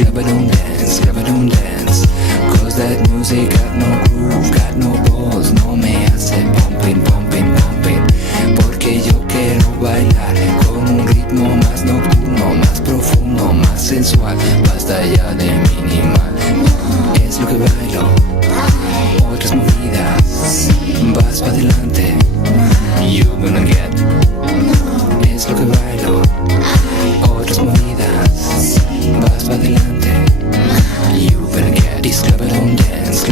Clubba don't dance, cause that music got no groove, got no balls, no me hace pumping, pumping, pumping. Porque yo quiero bailar con un ritmo más nocturno, más profundo, más sensual. Basta ya de minimal, es lo que bailo, otras movidas, vas pa' adelante, you're gonna get. Es lo que bailo, otras movidas, vas pa' adelante. You better get this clubba don't dance,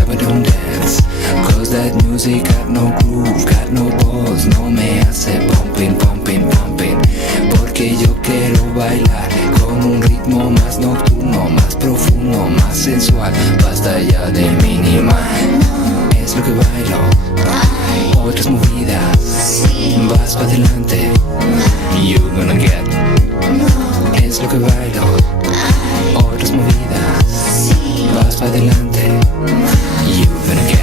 cause that music got no groove, got no balls, no me hace pumping, pumping, pumping. Porque yo quiero bailar con un ritmo más nocturno, más profundo, más sensual. Basta ya de minimal, es lo que bailo, otras movidas, vas pa' adelante, you gonna get. Es lo que bailo, otras movidas, vas pa' adelante, you better get.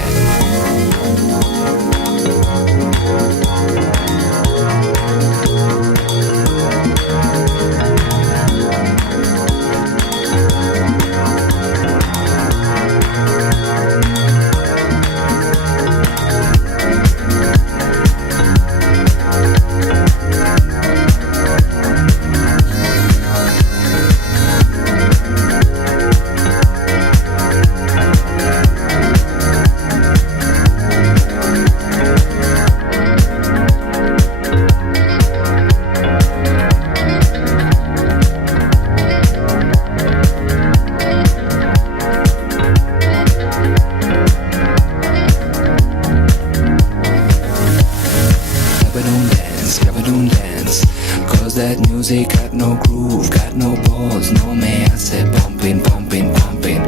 Clubba don't dance, cause that music got no groove, got no balls, no me hace pumping, pumping, pumping.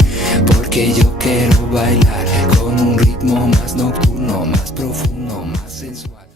Porque yo quiero bailar con un ritmo más nocturno, más profundo, más sensual.